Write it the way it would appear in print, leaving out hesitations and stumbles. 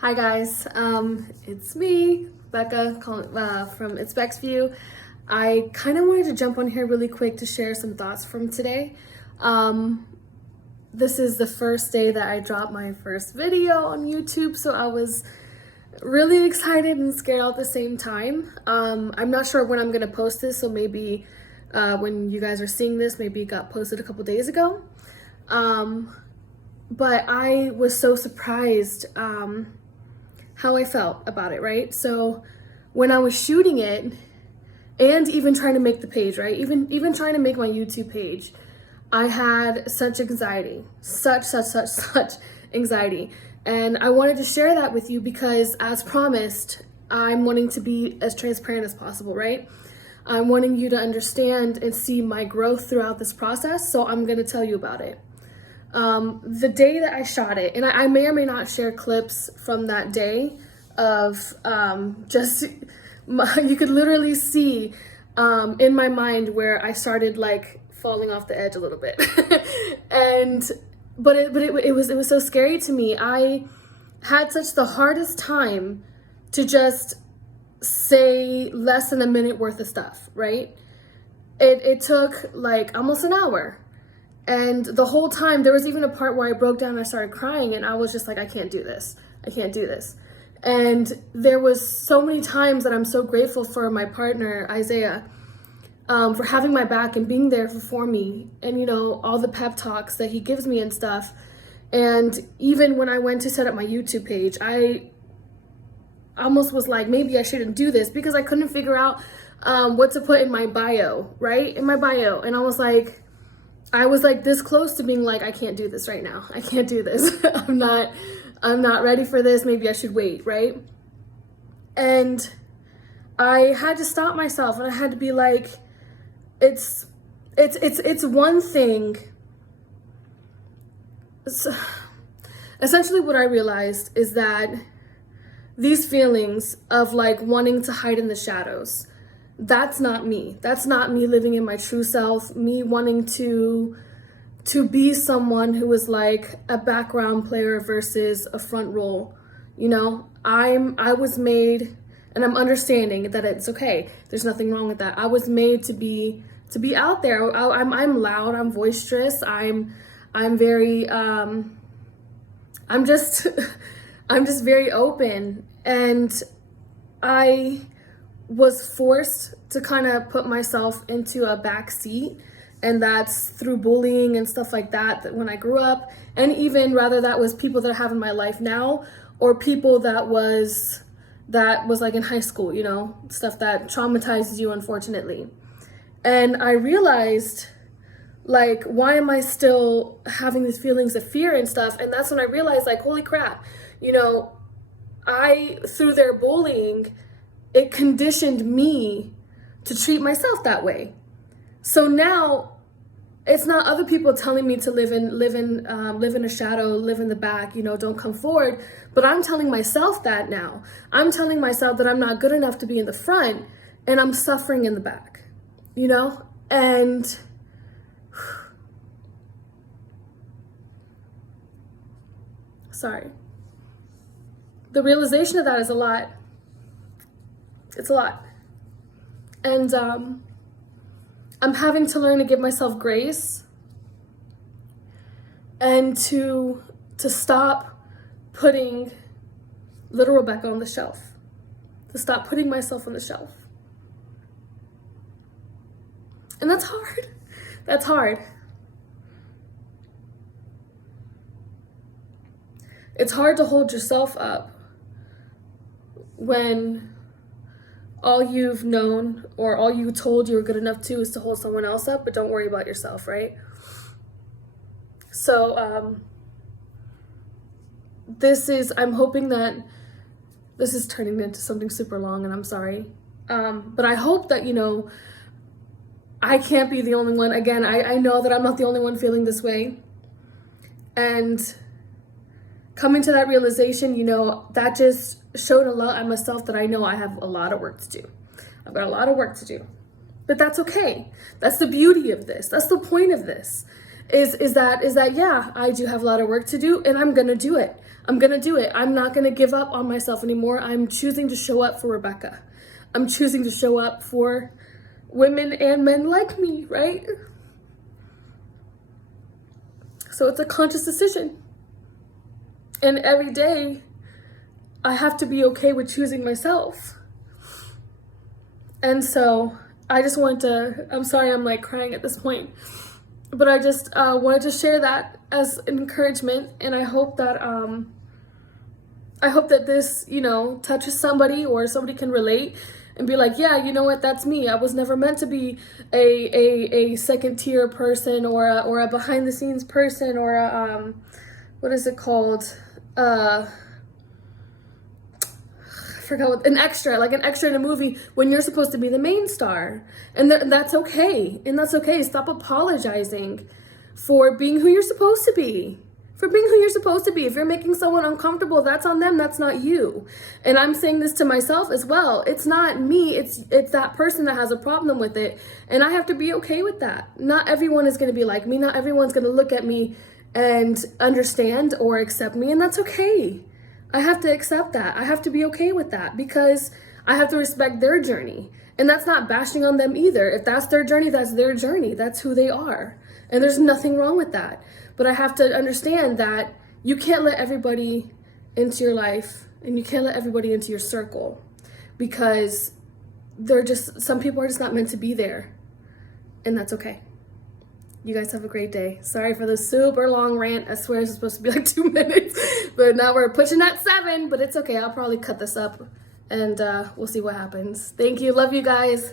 Hi guys, it's me, Becca, from It's Beck's View. I kind of wanted to jump on here really quick to share some thoughts from today. This is the first day that I dropped my first video on YouTube, so I was really excited and scared all at the same time. I'm not sure when I'm gonna post this, so maybe when you guys are seeing this, maybe it got posted a couple days ago. But I was so surprised how I felt about it, right? So when I was shooting it and even trying to make the page, right? Even trying to make my YouTube page, I had such anxiety, such anxiety. And I wanted to share that with you because, as promised, I'm wanting to be as transparent as possible, right? I'm wanting you to understand and see my growth throughout this process, so I'm gonna tell you about it. The day that I shot it, and I may or may not share clips from that day of you could literally see in my mind where I started like falling off the edge a little bit. But it was so scary to me. I had such the hardest time to just say less than a minute worth of stuff, right? It took like almost an hour. And the whole time, there was even a part where I broke down and I started crying, and I was just like, I can't do this. I can't do this. And there was so many times that I'm so grateful for my partner, Isaiah, for having my back and being there for me, and, you know, all the pep talks that he gives me and stuff. And even when I went to set up my YouTube page, I almost was like, maybe I shouldn't do this because I couldn't figure out what to put in my bio, right? In my bio. And I was like this close to being like, I can't do this right now. I can't do this. I'm not ready for this. Maybe I should wait, right? And I had to stop myself, and I had to be like, it's one thing. So, essentially what I realized is that these feelings of like wanting to hide in the shadows, that's not me. That's not me living in my true self, me wanting to be someone who is like a background player versus a front role. You know, I was made, and I'm understanding that it's okay. There's nothing wrong with that. I was made to be out there. I'm loud, I'm boisterous, I'm very I'm just I'm just very open, and I was forced to kind of put myself into a back seat, and that's through bullying and stuff like that when I grew up, and even rather that was people that I have in my life now, or people that was like in high school, you know, stuff that traumatizes you, unfortunately. And I realized, like, why am I still having these feelings of fear and stuff? And that's when I realized, like, holy crap, you know, through their bullying, it conditioned me to treat myself that way. So now it's not other people telling me to live in a shadow, live in the back, you know, don't come forward. But I'm telling myself that now. I'm telling myself that I'm not good enough to be in the front, and I'm suffering in the back, you know? And sorry. The realization of that is a lot. It's a lot. And I'm having to learn to give myself grace and to stop putting little Rebecca on the shelf, to stop putting myself on the shelf. And that's hard. That's hard. It's hard to hold yourself up when all you've known or all you told you were good enough to is to hold someone else up, but don't worry about yourself, right? So I'm hoping that this is turning into something super long, and I'm sorry. But I hope that, you know, I can't be the only one. Again, I know that I'm not the only one feeling this way. And coming to that realization, you know, that just showed a lot on myself that I know I have a lot of work to do. I've got a lot of work to do. But that's okay. That's the beauty of this. That's the point of this. Is that yeah, I do have a lot of work to do, and I'm gonna do it. I'm gonna do it. I'm not gonna give up on myself anymore. I'm choosing to show up for Rebecca. I'm choosing to show up for women and men like me, right? So it's a conscious decision. And every day, I have to be okay with choosing myself. And so I just wanted to, I'm sorry I'm like crying at this point, but I just wanted to share that as an encouragement. And I hope that this, you know, touches somebody, or somebody can relate and be like, yeah, you know what, that's me. I was never meant to be a second tier person, or a behind the scenes person, or a, what is it called? I forgot what, an extra, like an extra in a movie, when you're supposed to be the main star. And that's okay. And that's okay. Stop apologizing for being who you're supposed to be. For being who you're supposed to be. If you're making someone uncomfortable, that's on them, that's not you. And I'm saying this to myself as well. It's not me, it's that person that has a problem with it. And I have to be okay with that. Not everyone is gonna be like me. Not everyone's gonna look at me and understand or accept me, and that's okay. I have to accept that. I have to be okay with that, because I have to respect their journey. And that's not bashing on them either. If that's their journey, that's their journey. That's who they are. And there's nothing wrong with that. But I have to understand that you can't let everybody into your life, and you can't let everybody into your circle, because some people are just not meant to be there. And that's okay. You guys have a great day. Sorry for the super long rant. I swear it's supposed to be like 2 minutes, but now we're pushing at 7, but it's okay. I'll probably cut this up, and we'll see what happens. Thank you. Love you guys.